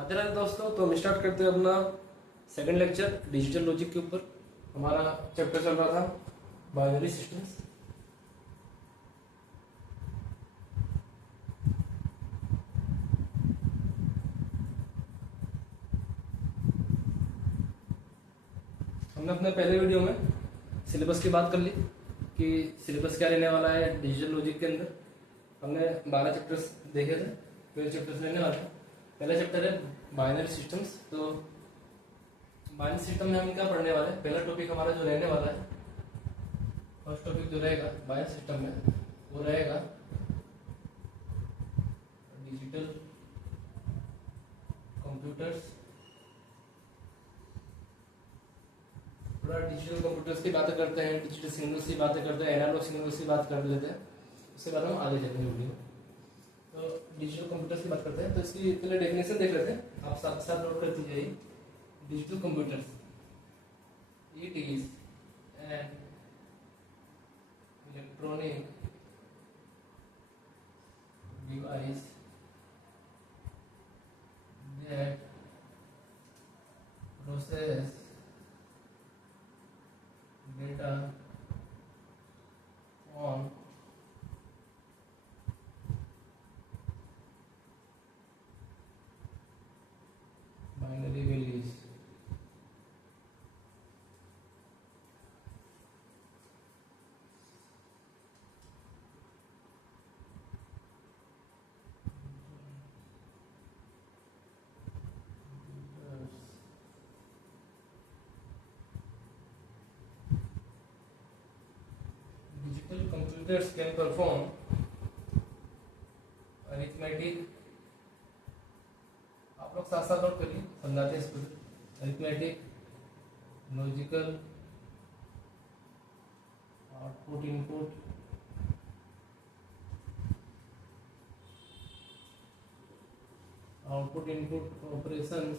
राधे राधे दोस्तों। तो हम स्टार्ट करते हैं अपना सेकंड लेक्चर डिजिटल लॉजिक के ऊपर। हमारा चैप्टर चल रहा था बाइनरी सिस्टम्स। हमने अपने पहले वीडियो में सिलेबस की बात कर ली कि सिलेबस क्या रहने वाला है डिजिटल लॉजिक के अंदर। हमने 12 चैप्टर्स देखे थे, 12 चैप्टर्स रहने वाले हैं। पहला चैप्टर है बाइनरी सिस्टम्स। तो बाइनरी सिस्टम में हम क्या पढ़ने वाले हैं, पहला टॉपिक हमारा जो रहने वाला है, फर्स्ट टॉपिक जो रहेगा बाइनरी सिस्टम में वो रहेगा डिजिटल कंप्यूटर्स। थोड़ा डिजिटल कंप्यूटर्स की बातें करते हैं, डिजिटल सिग्नल्स की बातें करते हैं, एनालॉग सिग्नल्स की बात कर लेते हैं, उसके बाद हम आगे चलेंगे वीडियो। तो डिजिटल कंप्यूटर्स की बात करते हैं, तो इसकी पहले डेफिनेशन देख लेते हैं। आप साथ साथ नोट करती जाइए। Digital computers it is an electronic device that process data on binary values. Digital computers can perform arithmetic। आप लोग साथ साथ नोट करिए, समझाते हैं इसको। Arithmetic, logical, output input, operations.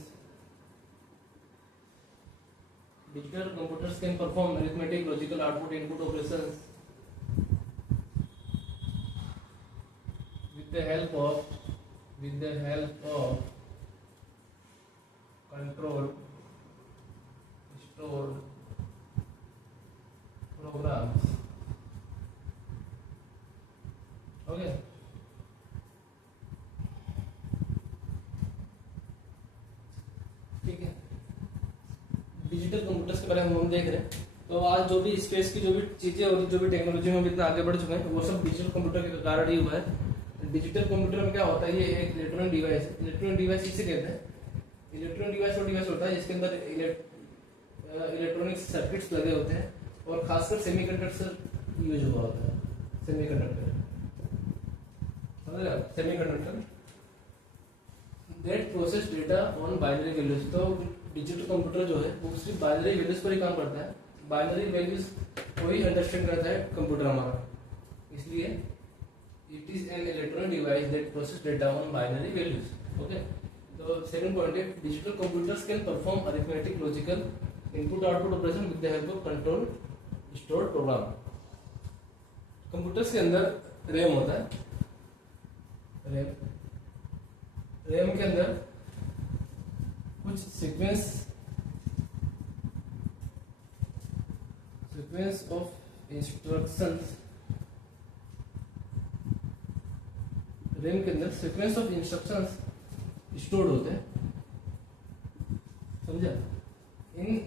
Digital computers can perform arithmetic, logical, output, input operations with the help of controlled stored programs। Okay, ठीक है। डिजिटल कंप्यूटर्स के बारे में हम देख रहे हैं। तो आज जो भी स्पेस की जो भी चीजें और जो भी टेक्नोलॉजी में हम इतना आगे बढ़ चुके हैं, वो सब डिजिटल कंप्यूटर के कारण ही हुआ है। डिजिटल कंप्यूटर में क्या होता है, ये एक इलेक्ट्रॉनिक डिवाइस है। इलेक्ट्रॉनिक डिवाइस किसे कहते हैं? इलेक्ट्रॉनिक डिवाइस वो डिवाइस होता है जिसके अंदर इलेक्ट्रॉनिक सर्किट्स लगे होते हैं और खासकर सेमीकंडक्टर यूज हुआ होता है। Semiconductor that process data on binary values. तो डिजिटल कंप्यूटर जो है वो सिर्फ बाइनरी वैल्यूज पर ही काम करता है। बाइनरी वैल्यूज को ही अंडरस्टैंड करता है कंप्यूटर हमारा, इसलिए it is an electronic device that process data on binary values. Okay, तो सेकंड पॉइंट है digital computers can perform arithmetic, logical, input output operation with the help of control stored program. Computers के अंदर RAM होता है। RAM के अंदर कुछ sequence of instructions, RAM के अंदर सीक्वेंस ऑफ इंस्ट्रक्शंस स्टोर्ड होते हैं। समझा? इन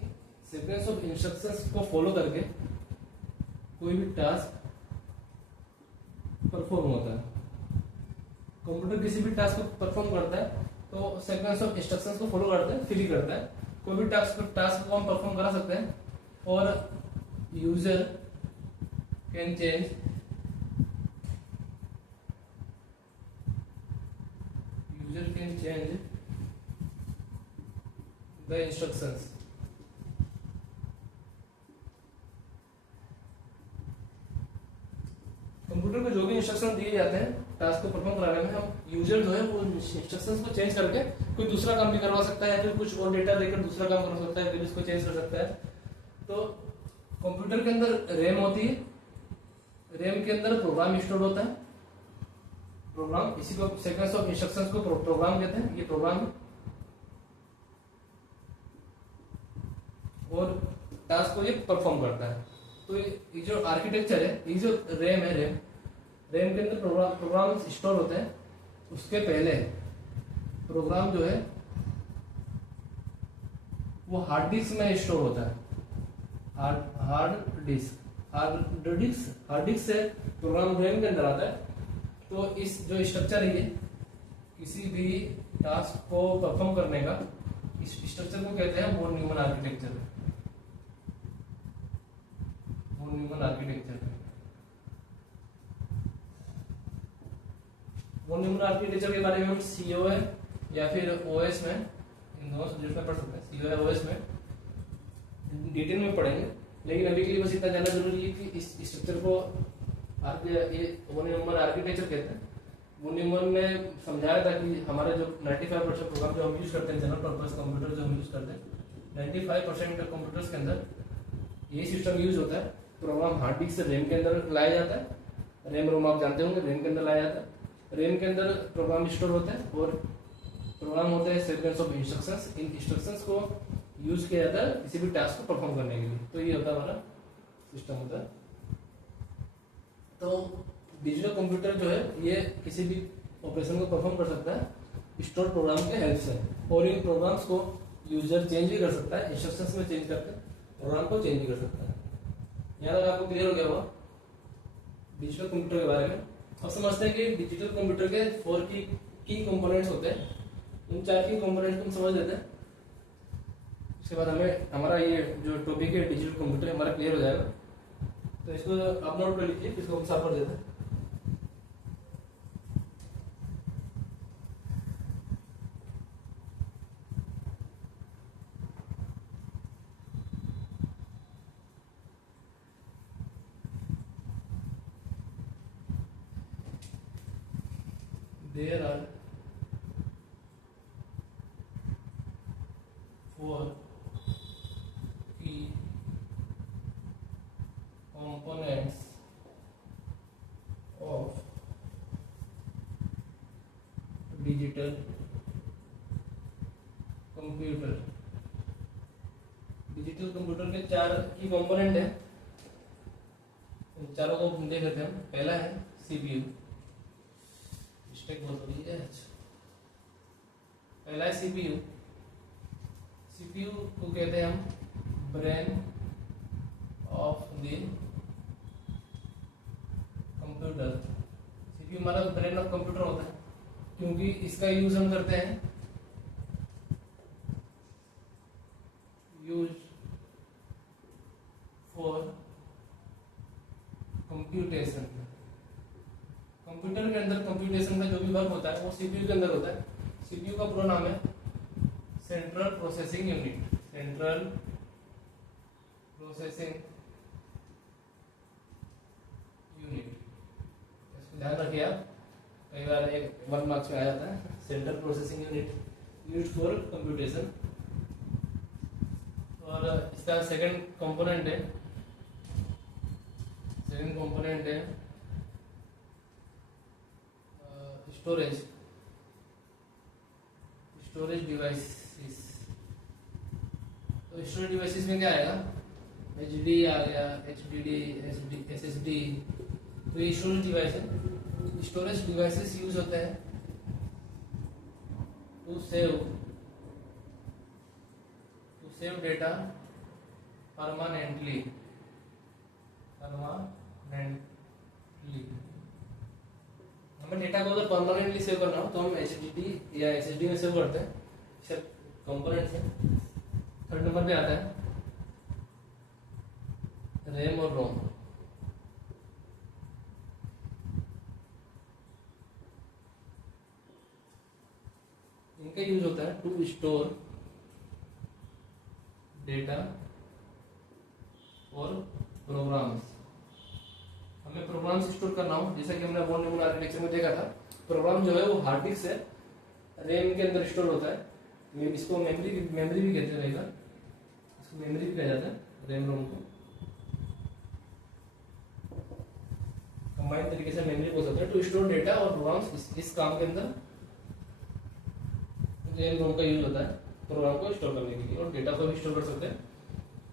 सीक्वेंस ऑफ इंस्ट्रक्शंस को फॉलो करके कोई भी टास्क परफॉर्म होता है। कंप्यूटर किसी भी टास्क को परफॉर्म करता है तो सीक्वेंस ऑफ इंस्ट्रक्शंस को फॉलो करता है, फिर ही करता है। कोई भी टास्क को हम परफॉर्म करा सकते हैं और user can change the instructions. Computer को जो भी इंस्ट्रक्शन दिए जाते हैं टास्क को परफॉर्म कराने में, हम यूजर जो है वो इंस्ट्रक्शंस को चेंज करके कोई दूसरा काम भी करवा सकता है, या फिर कुछ और डेटा देकर दूसरा काम कर सकता है, फिर इसको चेंज कर सकता है। तो कंप्यूटर के अंदर रैम होती है, रैम के अंदर प्रोग्राम स्टोर होता है। प्रोग्राम, इसी को सीक्वेंस ऑफ इंस्ट्रक्शंस को प्रोग्राम कहते हैं। ये प्रोग्राम और टास्क को ये परफॉर्म करता है। तो ये जो आर्किटेक्चर है, ये जो रैम है, रैम के अंदर प्रोग्राम स्टोर होते हैं। उसके पहले प्रोग्राम जो है वो हार्ड डिस्क में स्टोर होता है। हार्ड डिस्क से प्रोग्राम रैम के अंदर आता है। तो इस जो स्ट्रक्चर है, ये किसी भी टास्क को परफॉर्म करने का, इस स्ट्रक्चर को कहते हैं von Neumann architecture. Von Neumann architecture के बारे में हम सीओए या फिर ओएस में, इन दोनों सब्जेक्ट में पढ़ सकते हैं। सीओए या ओएस में डिटेल में पढ़ेंगे, लेकिन अभी के लिए बस इतना जानना जरूरी है कि इस स्ट्रक्चर को ये वॉन न्यूमन आर्किटेक्चर कहते हैं। वॉन न्यूमन ने समझाया था कि हमारे जो 95% प्रोग्राम जो हम यूज करते हैं, जनरल पर्पस कंप्यूटर जो हम यूज करते हैं, 95% कंप्यूटर्स के अंदर ये सिस्टम यूज होता है। प्रोग्राम हार्ड डिस्क से रैम के अंदर लाया जाता है। रैम रोम आप जानते होंगे, रैम के अंदर लाया जाता है। रैम के अंदर प्रोग्राम स्टोर होता है और प्रोग्राम होते हैं sequence of instructions. In instructions को यूज किया जाता है किसी भी टास्क को परफॉर्म करने के लिए। तो ये होता है हमारा सिस्टम होता है। तो डिजिटल कंप्यूटर जो है ये किसी भी ऑपरेशन को परफॉर्म कर सकता है स्टोर प्रोग्राम के हेल्प से, और इन प्रोग्राम्स को यूजर चेंज भी कर सकता है, इंस्ट्रक्शंस में चेंज करके प्रोग्राम को चेंज भी कर सकता है। यहाँ तक आपको क्लियर हो गया होगा डिजिटल कंप्यूटर के बारे में। अब समझते हैं कि डिजिटल कंप्यूटर के 4 की कंपोनेंट्स होते हैं। इन 4 की कंपोनेंट्स को हम समझ लेते हैं। उसके बाद हमें हमारा ये जो टॉपिक है डिजिटल कंप्यूटर हमारा क्लियर हो जाएगा। तो इसको आप नोट कर लीजिए, इसको हम साफ कर देते हैं। There are 4 key components of digital computer। Digital computer के 4 की कंपोनेंट है। इन चारों को देख लेते हैं हम। पहला है सीपीयू। बहुत हो रही है। पहला है सीपीयू। सीपीयू को कहते हैं हम brain of the computer. CPU हमारा ब्रेन ऑफ कंप्यूटर होता है, क्योंकि इसका यूज हम करते हैं यूज फॉर कंप्यूटेशन। कंप्यूटर के अंदर कंप्यूटेशन का जो भी वर्क होता है वो सीपीयू के अंदर होता है। सीपीयू का पूरा नाम है central processing unit. Central processing unit, इसको ध्यान रखिए आप, कई बार 1 मार्क्स में आ जाता है। Central processing unit used for computation. और इसका सेकंड कंपोनेंट है स्टोरेज डिवाइसेस। तो स्टोरेज डिवाइसेस में क्या आएगा, एचडी आ गया, एचडीडी, एसएसडी। तो ये स्टोरेज डिवाइस है। स्टोरेज डिवाइसेस यूज होते हैं टू सेव डेटा परमानेंटली। हमें डेटा को अगर परमानेंटली सेव करना हो तो हम एचडीडी या एसएसडी में सेव करते हैं। सब कंपोनेंट्स हैं। थर्ड नंबर पे आता है रैम और रोम। इनका यूज होता है टू स्टोर डेटा और प्रोग्राम्स। हमें प्रोग्राम्स स्टोर करना हो, जैसा कि हमने वॉन न्यूमन आर्किटेक्चर में देखा था, प्रोग्राम जो है वो हार्ड डिस्क से रैम के अंदर स्टोर होता है। इसको मेमोरी भी कहते हैं, इसको मेमोरी भी कहा जाता है, रैम रोम को कंबाइंड तरीके से मेमोरी बोल सकते हैं। टू स्टोर डेटा और प्रोग्राम्स, इस काम के अंदर रैम रोम का यूज होता है प्रोग्राम को स्टोर करने के लिए, और डेटा को भी स्टोर कर सकते हैं।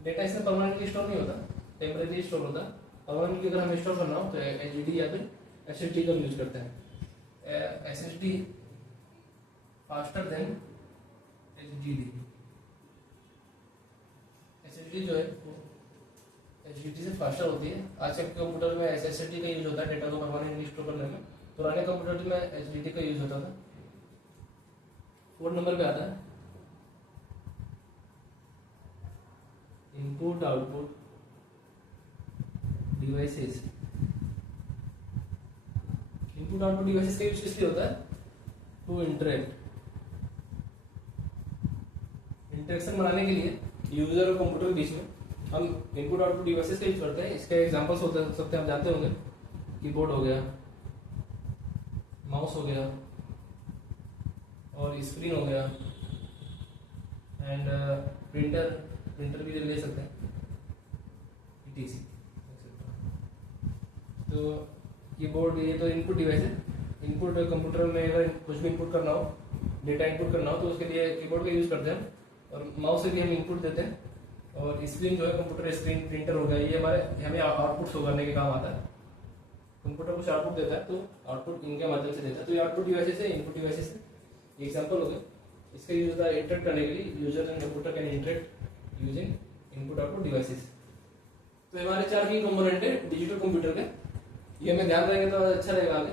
डेटा इसमें परमानेंटली स्टोर नहीं होता, टेम्परेरी स्टोर होता। परमानेंटली अगर हमें स्टोर करना हो तो एचडीडी या फिर एसएसडी का यूज करते हैं। SSD faster than HDD. SSD जो है वो एचडीडी से फास्टर होती है। आज के कंप्यूटर में एसएसडी का यूज होता है डेटा को परमानेंटली स्टोर करने में। पुराने कंप्यूटर में एचडीडी का यूज होता था। 4 नंबर पे आता है input output devices. Input output devices का यूज किस लिए होता है? टू इंटरेक्शन बनाने के लिए यूजर और कंप्यूटर के बीच में हम इनपुट आउटपुट डिवाइसेस का यूज करते हैं। इसके एग्जांपल्स होते सकते हैं, आप जानते होंगे, कीबोर्ड हो गया, माउस हो गया और स्क्रीन हो गया एंड प्रिंटर भी ले सकते हैं etc। तो कीबोर्ड ये तो इनपुट डिवाइस है। इनपुट कंप्यूटर में अगर कुछ भी इनपुट करना हो, डेटा इनपुट करना हो तो उसके लिए कीबोर्ड का यूज करते हैं और माउस से भी हम इनपुट देते हैं। और स्क्रीन जो है कंप्यूटर स्क्रीन, प्रिंटर हो गया, ये हमें आउटपुट शो करने के काम आता है। कंप्यूटर कुछ आउटपुट देता है तो आउटपुट इनके माध्यम से देता है। तो ये आउटपुट डिवाइसेस है, इनपुट डिवाइसेस है। एग्जांपल हो गए। इसका यूज होता है इंटरेक्ट करने के लिए। User and computer can interact using input output devices. तो हमारे 4 की कंपोनेंट है डिजिटल कंप्यूटर के। ये हमें ध्यान रखेंगे तो अच्छा रहेगा आगे।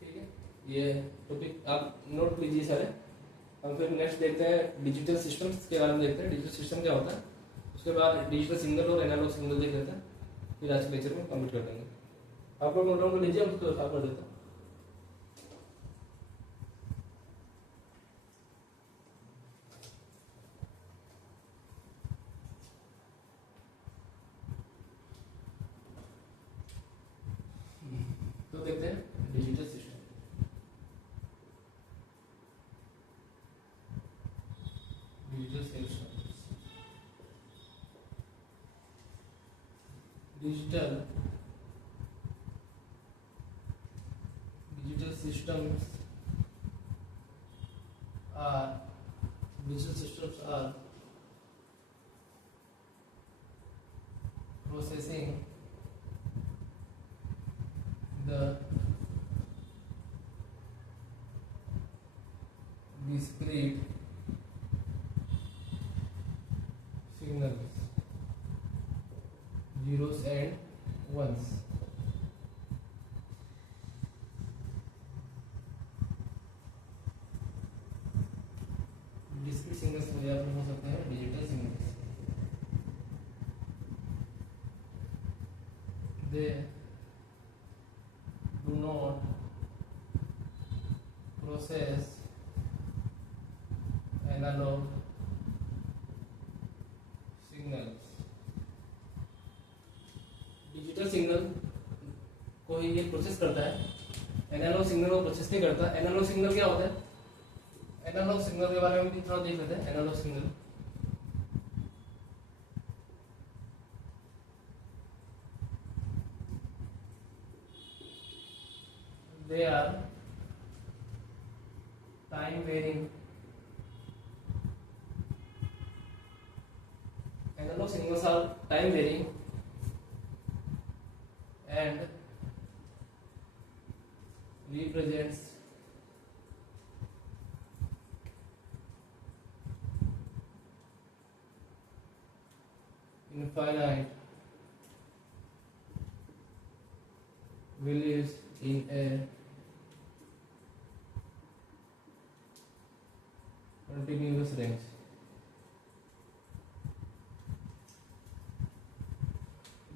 ठीक है, ये टॉपिक आप नोट लीजिए सारे। हम फिर नेक्स्ट देखते हैं डिजिटल सिस्टम्स के बारे में देखते हैं। डिजिटल सिस्टम क्या होता है, उसके बाद डिजिटल सिग्नल और एनालॉग सिग्नल देख लेते हैं। फिर आज के लेक्चर में कंप्लीट कर देंगे। आप लोग नोट डाउन कर लीजिए, हम उसको साफ कर देते हैं। तो देखते हैं digital system. Digital system, digital systems are processing the discrete signals, zeros and ones, discrete signals वगैरह हो सकते हैं digital signals. They do not process analog signals. Digital signal को ही ये प्रोसेस करता है, एनालॉग सिग्नल को प्रोसेस नहीं करता। एनालॉग सिग्नल क्या होता है? एनालॉग सिग्नल के बारे में भी थोड़ा देख लेते हैं। Analog signal they are time varying। Analog signals are time varying and represents infinite values in a continuous range।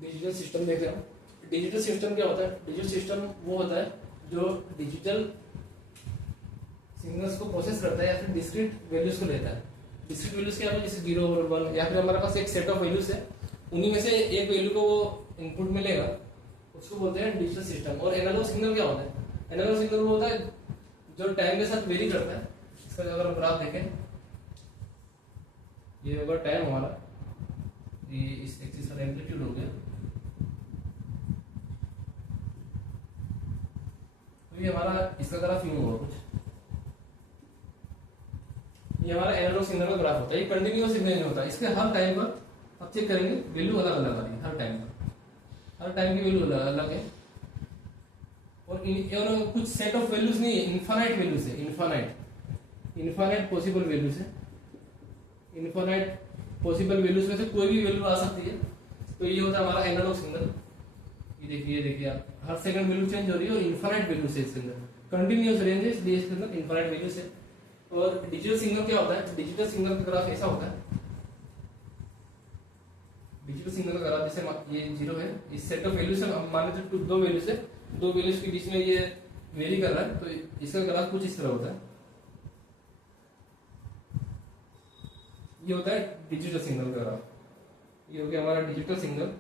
Digital system देख रहे हो। डिजिटल सिस्टम क्या होता है? डिजिटल सिस्टम वो होता है जो डिजिटल सिग्नल्स को प्रोसेस करता है या फिर डिस्क्रीट वैल्यूज को लेता है। डिस्क्रीट वैल्यूज क्या है? जैसे 0 और 1, या फिर हमारे पास एक सेट ऑफ वैल्यूज है, उन्हीं में से एक वैल्यू को वो इनपुट में लेगा, उसको बोलते हैं डिजिटल सिस्टम। और एनालॉग सिग्नल क्या होता है? एनालॉग सिग्नल वो होता है जो टाइम के साथ वेरी करता है। इसका अगर हम ग्राफ देखें, ये होगा टाइम हमारा, ये इस एक्सिस का एम्पलीट्यूड हो गया, तो ये हमारा इसका ग्राफ यूं होगा कुछ। ये हमारा एनालॉग सिग्नल का ग्राफ होता है, ये कंटिन्यूअस सिग्नल नहीं होता, इसके हर टाइम पर आप चेक करेंगे वैल्यू अलग अलग आ रही है, हर टाइम पर, हर टाइम की वैल्यू अलग अलग है। और कुछ सेट ऑफ वैल्यूज नहीं है, इनफाइनाइट वैल्यूज है, इनफाइनाइट पॉसिबल वैल्यूज है, इनफाइनाइट पॉसिबल वैल्यूज में से कोई भी वैल्यू आ सकती है। तो ये होता है हमारा एनालॉग सिग्नल। ये देखिए आप, हर सेकंड वैल्यू चेंज हो रही है और इनफाइनाइट वैल्यू से इसके अंदर कंटिन्यूअस रेंज है, इसलिए इसके अंदर इनफाइनाइट वैल्यू से। और डिजिटल सिग्नल क्या होता है, डिजिटल सिग्नल का ग्राफ ऐसा होता है, डिजिटल सिग्नल का ग्राफ जैसे ये 0 है, इस सेट ऑफ वैल्यू से हम मान लेते हैं दो वैल्यूज है, दो वैल्यूज के बीच में ये वेरी कर रहा है, तो इसका ग्राफ कुछ इस तरह होता है। ये होता है डिजिटल सिग्नल का ग्राफ, ये हो गया हमारा डिजिटल सिग्नल।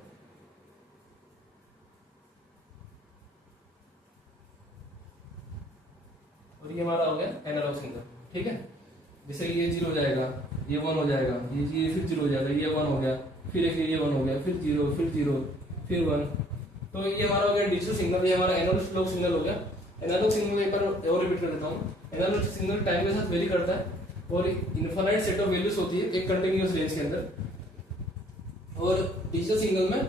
और ये हमारा हो गया एनालॉग सिग्नल, ठीक है। जैसे ये 0 हो जाएगा, ये 1 हो जाएगा, ये फिर 0 हो जाएगा, ये 1 हो गया, फिर ये 1 हो गया, फिर 0, फिर 0, फिर 1। तो ये हमारा हो गया डिजिटल सिग्नल, ये हमारा एनालॉग सिग्नल हो गया। एनालॉग सिग्नल एक बार और रिपीट कर देता हूँ, एनालॉग सिग्नल टाइम के साथ वेरी करता है और इनफाइनाइट सेट ऑफ वैल्यूज होती है एक कंटिन्यूअस रेंज के अंदर। और डिजिटल सिग्नल में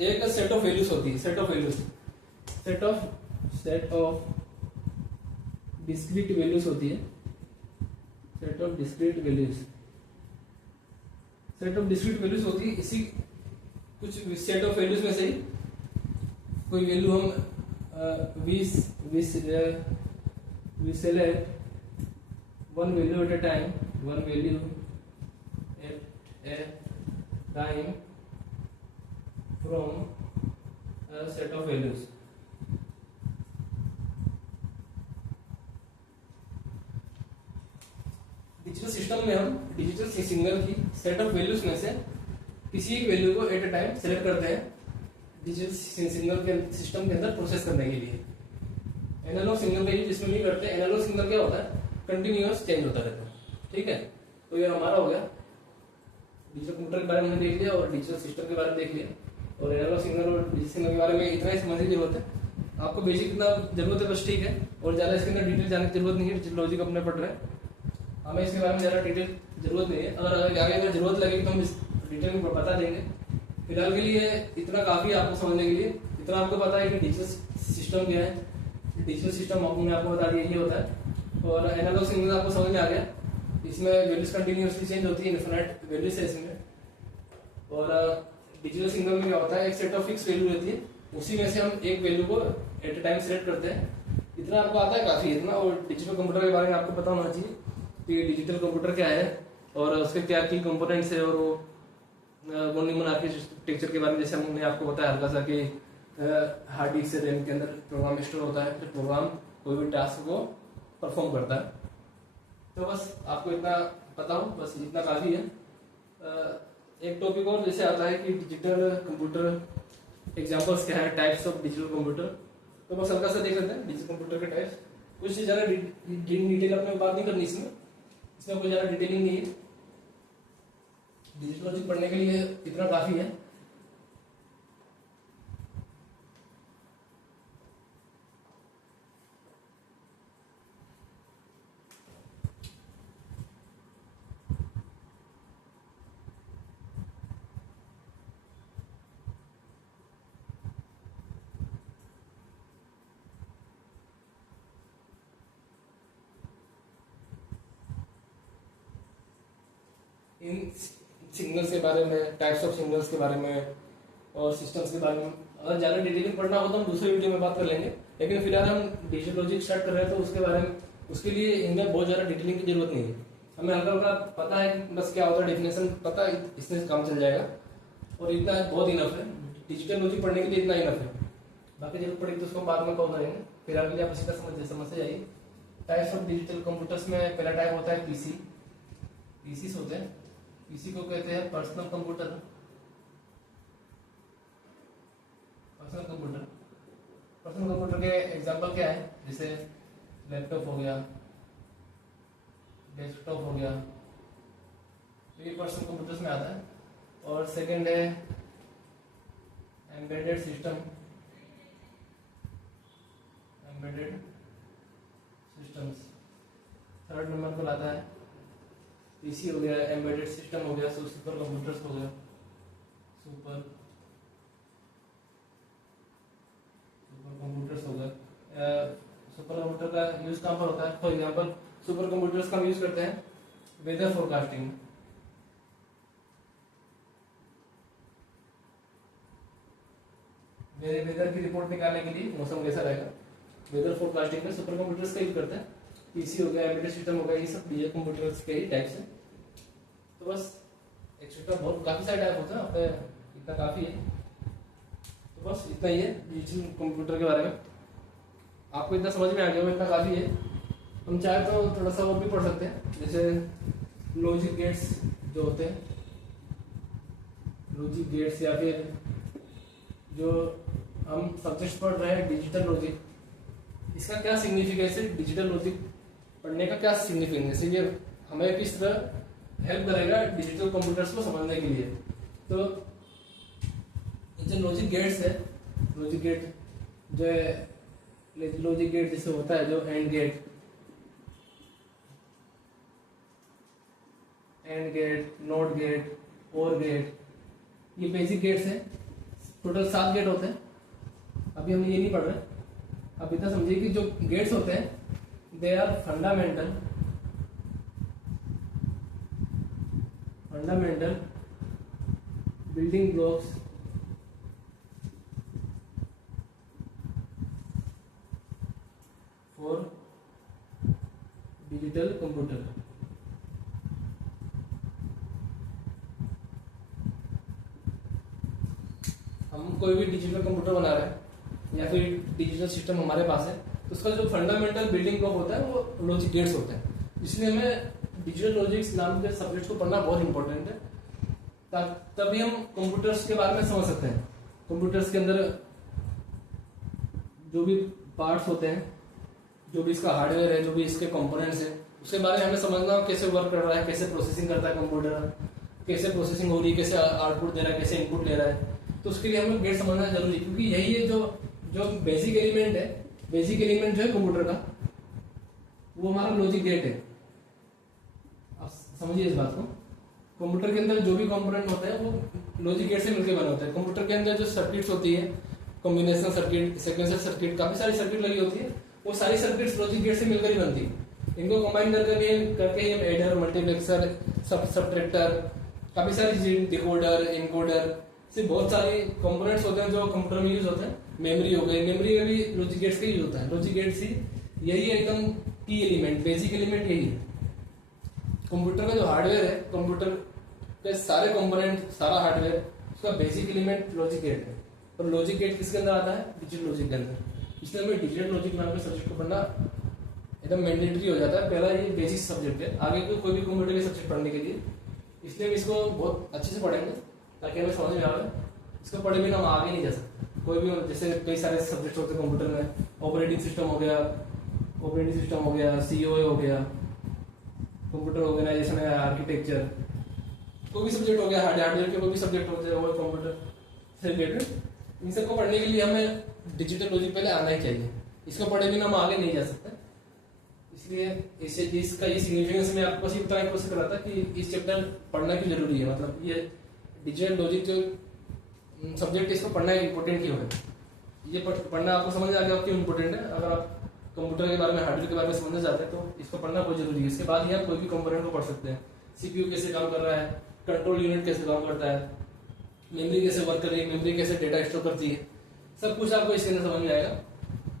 एक सेट ऑफ वैल्यूज होती है, set of values, set of discrete values होती है, set of discrete values, set of discrete values होती है। इसी कुछ सेट ऑफ वैल्यूज में से ही कोई वैल्यू हम we select one value at a time, one value at a time from a set of values. Digital system में हम डिजिटल सिग्नल की सेट ऑफ वैल्यूज में से किसी एक वैल्यू को एट अ टाइम सेलेक्ट करते हैं डिजिटल सिग्नल के सिस्टम के अंदर प्रोसेस करने के लिए। एनालॉग सिग्नल का यूज इसमें नहीं करते। एनालॉग सिग्नल क्या होता है, कंटिन्यूअस चेंज होता रहता है, ठीक है। तो ये हमारा हो गया डिजिटल कंप्यूटर के बारे में देख लिया और डिजिटल सिस्टम के बारे में देख लिया, और एनालॉग सिग्नल और डिजिटल सिग्नल के बारे में इतना ही समझने की जरूरत है। आपको बेसिक इतना जरूरत है बस, ठीक है। और ज्यादा इसके अंदर डिटेल जाने की जरूरत नहीं है, डिजिटल लॉजिक अपने पढ़ रहे हैं, हमें इसके बारे में ज्यादा डिटेल जरूरत नहीं है। अगर आगे अगर जरूरत लगेगी तो हम इस डिटेल में बता देंगे। फिलहाल के लिए इतना काफी है आपको समझने के लिए। इतना आपको पता है कि डिजिटल सिस्टम क्या है, डिजिटल सिस्टम आपको बता दिया ये होता है। और एनालॉग सिग्नल आपको समझ में आ गया, इसमें वैल्यूज कंटिन्यूअसली चेंज होती है, इनफिनिट वैल्यूज है इसमें। और डिजिटल सिग्नल में क्या होता है, एक सेट ऑफ फिक्स वैल्यू रहती है, उसी में से हम एक वैल्यू को एट अ टाइम सेलेक्ट करते हैं। इतना आपको आता है काफी इतना। और डिजिटल कंप्यूटर के बारे में आपको पता होना चाहिए कि डिजिटल कंप्यूटर क्या है और उसके क्या की कंपोनेंट्स है, और वो न्यूमन आर्किटेक्चर के बारे में जैसे हमने आपको बताया हल्का सा कि हार्ड डिस्क से रैम के अंदर प्रोग्राम स्टोर होता है, फिर प्रोग्राम कोई भी टास्क को परफॉर्म करता है। तो बस आपको इतना पता हो, बस इतना काफी है। एक टॉपिक और जैसे आता है कि डिजिटल कंप्यूटर एग्जांपल्स क्या है, टाइप्स ऑफ डिजिटल कंप्यूटर। तो बस हल्का सा देख लेते हैं डिजिटल कंप्यूटर के टाइप्स। कुछ ज्यादा डिटेल अपने बात नहीं करनी इसमें कोई ज्यादा डिटेलिंग नहीं है। डिजिटल लॉजिक पढ़ने के लिए इतना काफी है। इन सिग्नल्स के बारे में, टाइप्स ऑफ सिग्नल्स के बारे में और सिस्टम्स के बारे में अगर ज्यादा डिटेलिंग पढ़ना हो तो हम दूसरे वीडियो में बात कर लेंगे। लेकिन फिलहाल हम डिजिटल लॉजिक स्टार्ट कर रहे हैं तो उसके बारे में, उसके लिए इनमें बहुत ज्यादा डिटेलिंग की जरूरत नहीं है। हमें हल्का हल्का पता है कि बस क्या होता है, डेफिनेशन पता है, इसमें काम चल जाएगा और इतना बहुत इनफ है। डिजिटल लॉजिक पढ़ने के लिए इतना इनफ है। बाकी जरूरत पड़ेगी तो उसको बाद में कॉल करेंगे। फिलहाल के लिए आप इसी का समझ से जाइए। टाइप्स ऑफ डिजिटल कंप्यूटर्स में पहला टाइप होता है पीसी। पीसीस होते हैं, पीसी को कहते हैं पर्सनल कंप्यूटर। पर्सनल कंप्यूटर के एग्जांपल क्या है, जैसे लैपटॉप हो गया, डेस्कटॉप हो गया, तो ये पर्सनल कंप्यूटर्स में आता है। और सेकंड है embedded system. Embedded systems third number पर आता है। पीसी हो गया, एम्बेडेड सिस्टम हो गया, सुपर कंप्यूटर्स हो गया, सुपर कंप्यूटर्स हो गया। सुपर कंप्यूटर का यूज कहाँ पर होता है? फॉर एग्जांपल सुपर कंप्यूटर्स का हम यूज करते हैं वेदर फोरकास्टिंग। वेदर की रिपोर्ट निकालने के लिए, मौसम कैसा रहेगा, वेदर फोरकास्टिंग में सुपर कंप्यूटर्स का यूज करते हैं। पीसी हो गया, एम्बेडेड सिस्टम हो गया, ये सब डिजिटल कंप्यूटर्स के ही टाइप्स हैं। तो बस एक्सेट्रा बहुत काफी सारे टाइप होते हैं, आपका इतना काफी है। तो बस इतना ही है डिजिटल कंप्यूटर के बारे में। आपको इतना समझ में आ गया, इतना काफी है। हम चाहे तो थोड़ा सा और भी पढ़ सकते हैं, जैसे लॉजिक गेट्स जो होते हैं, लॉजिक गेट्स, या फिर जो हम सब्जेक्ट पढ़ रहे हैं डिजिटल लॉजिक, इसका क्या सिग्निफिकेंस है, डिजिटल लॉजिक पढ़ने का क्या सिग्निफिकेंस है, ये हमें किस तरह हेल्प करेगा डिजिटल कंप्यूटर्स को समझने के लिए। तो जो लॉजिक गेट्स है, लॉजिक गेट जो है, लॉजिक गेट जैसे होता है जो एंड गेट, नॉट गेट, और गेट, ये बेसिक गेट्स हैं। टोटल 7 गेट होते हैं। अभी हम ये नहीं पढ़ रहे, अब इतना समझिए कि जो गेट्स होते हैं they are fundamental building blocks for digital computer. हम कोई भी डिजिटल कंप्यूटर बना रहे हैं या फिर डिजिटल सिस्टम हमारे पास है, तो उसका जो फंडामेंटल बिल्डिंग ब्लॉक होता है वो लॉजिक गेट्स होते हैं। इसलिए हमें डिजिटल लॉजिक्स नाम के सब्जेक्ट को पढ़ना बहुत इंपॉर्टेंट है, तभी हम कंप्यूटर्स के बारे में समझ सकते हैं। कंप्यूटर्स के अंदर जो भी पार्ट्स होते हैं, जो भी इसका हार्डवेयर है, जो भी इसके कंपोनेंट्स हैं, उसके बारे में हमें समझना कैसे वर्क कर रहा है, कैसे प्रोसेसिंग करता है कंप्यूटर, कैसे प्रोसेसिंग हो रही है, कैसे आउटपुट दे रहा है, कैसे इनपुट ले रहा है। तो उसके लिए हमें गेट समझना जरूरी है, क्योंकि यही है जो बेसिक एलिमेंट है। बेसिक एलिमेंट जो है कंप्यूटर का, वो हमारा लॉजिक गेट है। आप समझिए इस बात को। कंप्यूटर के अंदर जो भी कंपोनेंट होता है वो लॉजिक गेट से मिलकर बना होता है। कंप्यूटर के अंदर जो सर्किट्स होती है, कॉम्बिनेशनल सर्किट, सीक्वेंशियल सर्किट, काफी सारी सर्किट लगी होती है, वो सारी सर्किट्स लॉजिक गेट से मिलकर ही बनती है। इनको कंबाइन करके हम एडर, मल्टीप्लेक्सर, सब्ट्रैक्टर, काफी सारी चीजें, डिकोडर, इनकोडर से बहुत सारे कंपोनेंट्स होते हैं जो कंप्यूटर में यूज होते हैं। मेमोरी हो गई, मेमोरी में भी लॉजिक गेट्स का यूज होता है। लॉजिक गेट्स ही यही है एकदम की एलिमेंट, बेसिक एलिमेंट यही है। कंप्यूटर का जो हार्डवेयर है, कंप्यूटर के सारे कंपोनेंट, सारा हार्डवेयर, उसका बेसिक एलिमेंट लॉजिक गेट है। और लॉजिक गेट किसके अंदर आता है? डिजिटल लॉजिक के अंदर। इसलिए हमें डिजिटल लॉजिक नाम के सब्जेक्ट को पढ़ना एकदम मैंडेटरी हो जाता है। पहला ये बेसिक सब्जेक्ट है, आगे कोई भी कंप्यूटर के सब्जेक्ट पढ़ने के लिए। इसलिए हम इसको बहुत अच्छे से पढ़ेंगे ताकि हमें समझ में आए। इसको पढ़े बिना हम आगे नहीं जा सकते। कोई भी, जैसे कई सारे सब्जेक्ट होते हैं कंप्यूटर में, ऑपरेटिंग सिस्टम हो गया, सीओए हो गया, कंप्यूटर ऑर्गेनाइजेशन है, आर्किटेक्चर, कोई भी सब्जेक्ट हो गया, हार्डवेयर के कोई भी सब्जेक्ट होते हैं वो कंप्यूटर से रिलेटेड। इन सबको पढ़ने के लिए हमें डिजिटल लॉजिक पहले आना ही चाहिए। इसको पढ़े बिना हम आगे नहीं जा सकते। इसलिए इसका ये सिग्निफिकेंस मैं आपको बताने की कोशिश कर रहा था कि इस चैप्टर पढ़ना क्यों जरूरी है। मतलब ये डिजिटल लॉजिक जो सब्जेक्ट है, इसको पढ़ना इंपॉर्टेंट क्यों है, ये पढ़ना आपको समझ आ गया क्यों इंपॉर्टेंट है। अगर आप कंप्यूटर के बारे में, हार्डवेयर के बारे में समझना चाहते हैं तो इसको पढ़ना बहुत जरूरी है। इसके बाद ही आप कोई भी कंपोनेंट को पढ़ सकते हैं। सीपीयू कैसे काम कर रहा है, कंट्रोल यूनिट कैसे काम करता है, मेमोरी कैसे वर्क कर रही है, मेमोरी कैसे डेटा स्टोर करती है, सब कुछ आपको इसके अंदर समझ में आएगा।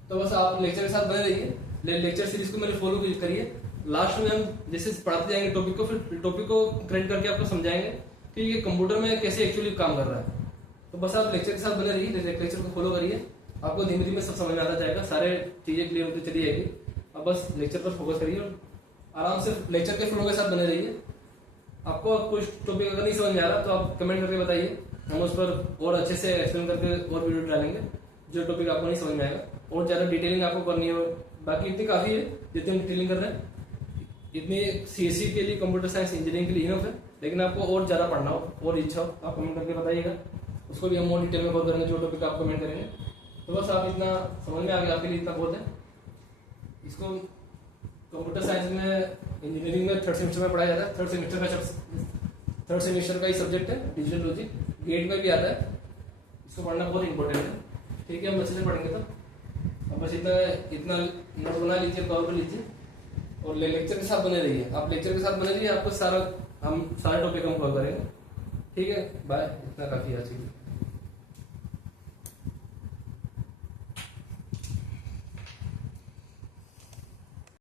तो बस आप लेक्चर के साथ बने रहिए, लेक्चर सीरीज को मेरे फॉलो करिए। लास्ट में हम जैसे पढ़ाते जाएंगे टॉपिक को, फिर टॉपिक को कनेक्ट करके आपको समझाएंगे कि ये कंप्यूटर में कैसे एक्चुअली काम कर रहा है। तो बस आप लेक्चर के साथ बने रहिए, लेक्चर को फॉलो करिए, आपको धीमे धीमे सब समझ में आता जाएगा, सारे चीजें क्लियर होती चली जाएगी। अब बस लेक्चर पर फोकस करिए और आराम से लेक्चर के फ्लो के साथ बने रहिए। आपको कुछ टॉपिक अगर नहीं समझ में आ रहा तो आप कमेंट करके बताइए, हम उस पर और अच्छे से एक्सप्लेन करके और वीडियो डालेंगे जो टॉपिक आपको नहीं समझ में आएगा। और ज्यादा डिटेलिंग आपको करनी हो, बाकी इतनी काफी है जितनी हम डिटेलिंग कर रहे हैं, इतनी सीएससी के लिए, कंप्यूटर साइंस इंजीनियरिंग के लिए इनफ है। लेकिन आपको और ज्यादा पढ़ना हो और इच्छा हो आप कमेंट करके बताइएगा, उसको भी हम और डिटेल में कवर करेंगे जो टॉपिक आप कमेंट करेंगे। तो बस आप इतना समझ में आ गया, आपके लिए इतना बहुत है। इसको कंप्यूटर साइंस में इंजीनियरिंग में थर्ड सेमेस्टर में पढ़ाया जाता है। थर्ड सेमेस्टर का ही सब्जेक्ट है डिजिटल लॉजिक, गेट में भी आता है, इसको पढ़ना बहुत इंपॉर्टेंट है। ठीक है, हम अच्छे से पढ़ेंगे। तो अब बस इतना नोट बना लीजिए, कवर कर लीजिए और लेक्चर के साथ बने रहिए। आप लेक्चर के साथ बने रहिए, आपको हम सारे टॉपिक हम कवर करेंगे। ठीक है, बाय, इतना काफी है आज के लिए।